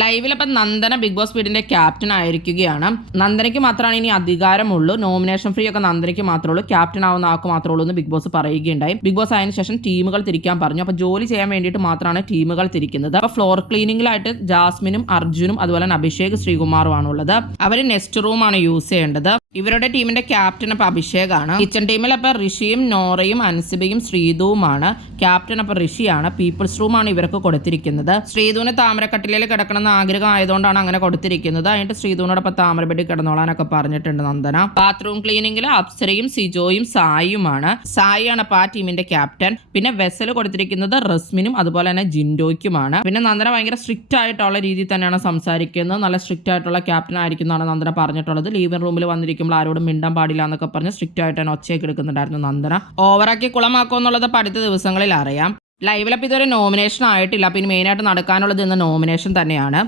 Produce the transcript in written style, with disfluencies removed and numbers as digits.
ലൈവിലപ്പം Nandana big boss വീടിന്റെ captain ആയിരിക്കുകയാണ്. നന്ദനയ്ക്ക് മാത്രമാണ് ഇനി അധികാരമുള്ളൂ. നോമിനേഷൻ ഫ്രീ ഒക്കെ നന്ദനയ്ക്ക് മാത്രമേ ഉള്ളൂ. ക്യാപ്റ്റൻ ആവുന്ന ആൾക്ക് മാത്രമേ ഉള്ളൂ എന്ന് ബിഗ് ബോസ് പറയുകയുണ്ടായി. ബിഗ് ബോസ് അതിന് ശേഷം ടീമുകൾ തിരിക്കാൻ പറഞ്ഞു. അപ്പോൾ ജോലി ചെയ്യാൻ വേണ്ടിയിട്ട് മാത്രമാണ് ടീമുകൾ തിരിക്കുന്നത്. അപ്പോൾ ഫ്ലോർ ക്ലീനിങ്ങിലായിട്ട് ജാസ്മിനും അർജുനും അതുപോലെ തന്നെ അഭിഷേക് ശ്രീകുമാറുമാണ് ഉള്ളത്. അവർ നെക്സ്റ്റ് റൂമാണ് യൂസ് ചെയ്യേണ്ടത്. ഇവരുടെ ടീമിന്റെ ക്യാപ്റ്റൻ അപ്പോൾ അഭിഷേകാണ്. കിച്ചൺ ടീമിൽ അപ്പോൾ ഋഷിയും നോറയും അൻസിബയും ശ്രീധുവുമാണ്. ക്യാപ്റ്റൻ അപ്പോൾ ഋഷിയാണ്. പീപ്പിൾസ് റൂമാണ് ഇവർക്ക് കൊടുത്തിരിക്കുന്നത്. ശ്രീധുവിന് താമരക്കട്ടിലയിൽ കിടക്കണമെന്ന് ആഗ്രഹം ആയതുകൊണ്ടാണ് അങ്ങനെ കൊടുത്തിരിക്കുന്നത്. അതിന്റെ ശ്രീധുവിനോടൊപ്പം താമര ബെഡിൽ കിടന്നോളാനൊക്കെ പറഞ്ഞിട്ടുണ്ട് നന്ദന. ബാത്റൂം ക്ലീനിങ്ങിൽ അപ്സരയും സിജോയും സായിയുമാണ്. സായിയാണ് അപ്പോൾ ആ ടീമിന്റെ ക്യാപ്റ്റൻ. പിന്നെ വെസൽ കൊടുത്തിരിക്കുന്നത് റസ്മിനും അതുപോലെ തന്നെ ജിൻഡോയ്ക്കുമാണ്. പിന്നെ നന്ദന ഭയങ്കര സ്ട്രിക്റ്റ് ആയിട്ടുള്ള രീതിയിൽ തന്നെയാണ് സംസാരിക്കുന്നത്. നല്ല സ്ട്രിക്റ്റ് ആയിട്ടുള്ള ക്യാപ്റ്റൻ ആയിരിക്കും എന്നാണ് നന്ദന പറഞ്ഞിട്ടുള്ളത്. ലീവിംഗ് റൂമിൽ വന്നിരിക്കുമ്പോൾ ആരോടും മിണ്ടാൻ പാടില്ല എന്നൊക്കെ പറഞ്ഞ് സ്ട്രിക്റ്റ് ആയിട്ട് തന്നെ ഒച്ചയൊക്കെ എടുക്കുന്നുണ്ടായിരുന്നു നന്ദന. ഓവറാക്കി കുളമാക്കുമോ എന്നുള്ളത് അടുത്ത ദിവസങ്ങളിൽ അറിയാം. ലൈവിലപ്പോൾ ഇതൊരു നോമിനേഷൻ ആയിട്ടില്ല. പിന്നെ മെയിനായിട്ട് നടക്കാനുള്ളത് ഇന്ന് നോമിനേഷൻ തന്നെയാണ്.